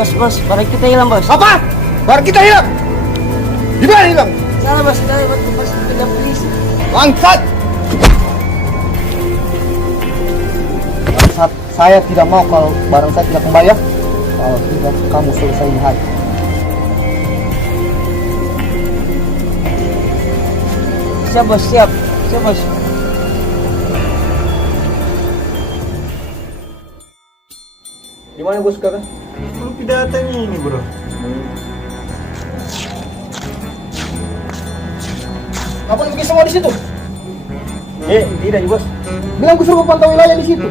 Bos, barang kita hilang, bos. Apa? Barang kita hilang? Di mana hilang? Salah, bos. Kita bos dikejar polisi. Bangsat! Bangsat, saya tidak mau kalau barang saya tidak kembali ya. Kalau tidak, kamu selesai lihat. Siap, bos. Siap, bos. Di mana bos sekarang? Belum datang ini bro. Kapan bikin semua di situ? Tidak bos. Bilang gue suruh pantau wilayah di situ.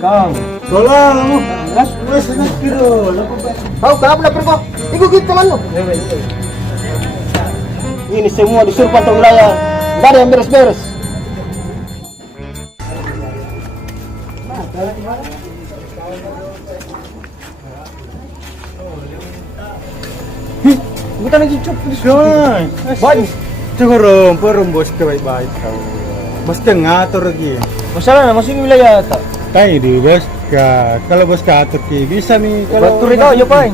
Kang. Tolong. Bos, kiro. Tahu kenapa nak pergi? Ikut gitu temanmu. Ini semua disuruh pantau wilayah. Tidak ada yang beres-beres. Bukan lagi cukup. Jangan. Banyak. Cukup perum bos baik-baik kau. Bos ngatur lagi. Masalah masuk wilayah tak? Kayak di bos kalau bos atur ki bisa nih kalau Batur itu aja, Pak.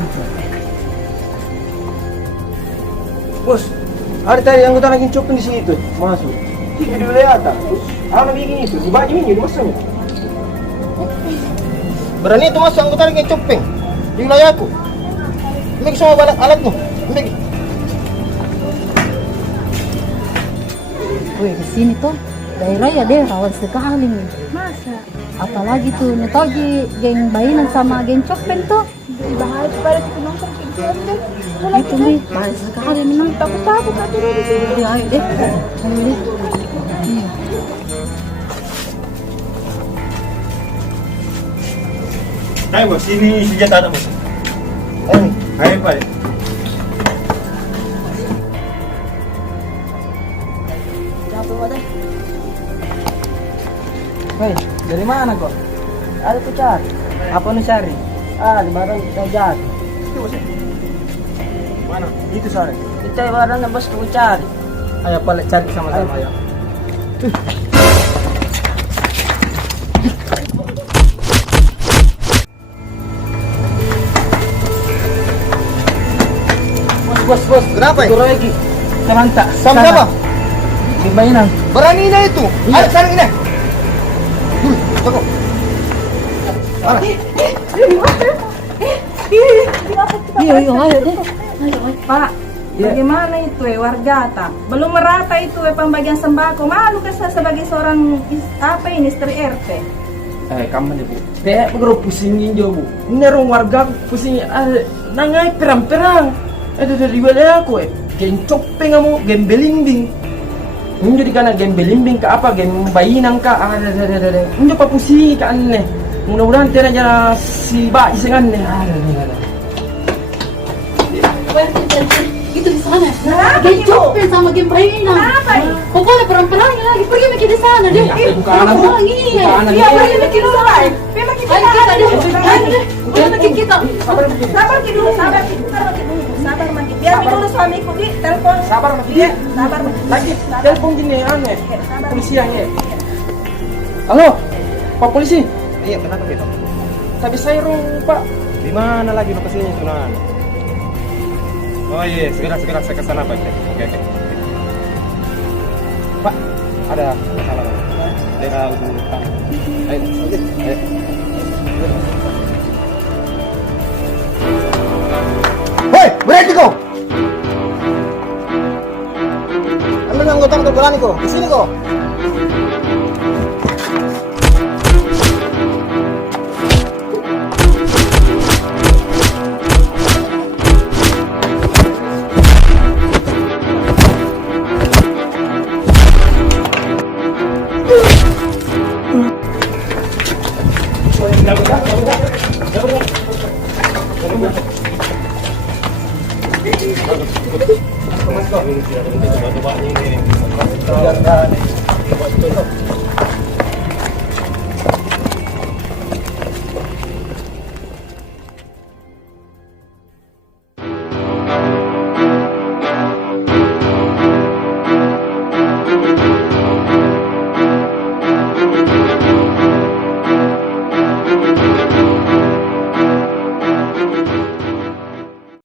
Bos, ada tadi yang kita lagi copin di sini tuh, masuk. Di wilayah atas, terus apa bikin itu? Di baju ini, masuk. Berani itu masuk anggota lagi coping di wilayahku. Ini semua alatmu. Ini. Wih, di sini tuh daerah ya deh rawan sekali nih. Masa? Apalagi tuh netogi geng bainan sama geng cokpen tuh. Bahaya pada kita nongkrong kayak gitu deh. Itu nih, banyak sekali memang. Takut kan dulu di sini. Jadi ayo deh, ayo deh. Iya. Kayak bos ini senjata ada bos. Ini. Ayo pak. Hei, dari mana kok? Ada tuh cari. Apa nih cari? Di barang kita cari. Itu bos. Mana? Itu sore. Kita barang yang bos kita cari. Ayo balik cari sama-sama ya. Bos, kenapa ya? Turun lagi. Terantak. Sama-sama. Di mainan. Beraninya itu. Ayo sekarang ini. Tunggu. Mana? Iya, ayo deh. Pak, bagaimana itu warga tak? Belum merata itu pembagian sembako. Malu kan saya sebagai seorang istri RT. Kamu nih, Bu. Kayak perlu pusingin jo, Bu. Ini orang warga pusing nangai perang-perang. Dari wilayah aku gen copeng kamu, gen belimbing. Ini jadi karena gen belimbing ke apa, gen bayinang ka. Ini apa pusing ka aneh. Mudah-mudahan tidak ada si Mbak isengan nih. Itu di sana. Kenapa Geng itu? cokpen sama geng bainan. Kenapa? Pokoknya perang-perangnya lagi. Pergi mikir di sana deh. Bukan anak, Bu. Iya. Bukan anak. Iya, boleh bikin dulu lah. Memang kita Ayo kita deh. Ayo deh. Udah lagi kita. Sabar Ki dulu, sabar Ki dulu. Sabar Maki. Biar Mi dulu suamiku di telepon. Sabar, Mas. Iya, sabar Maki. Lagi telepon gini aneh. Sabar. Polisi yang ya. Halo, Pak Polisi. Iya, kenapa gitu? Tapi saya Pak. Di mana lagi lokasinya tuan? Oh iya, segera saya ke sana pak. Oke. Pak, ada masalah. Daerah ujung utang. Ayo. Hei, berhenti kau! Ambil anggota untuk berani kau. Di sini kau. Coba ini.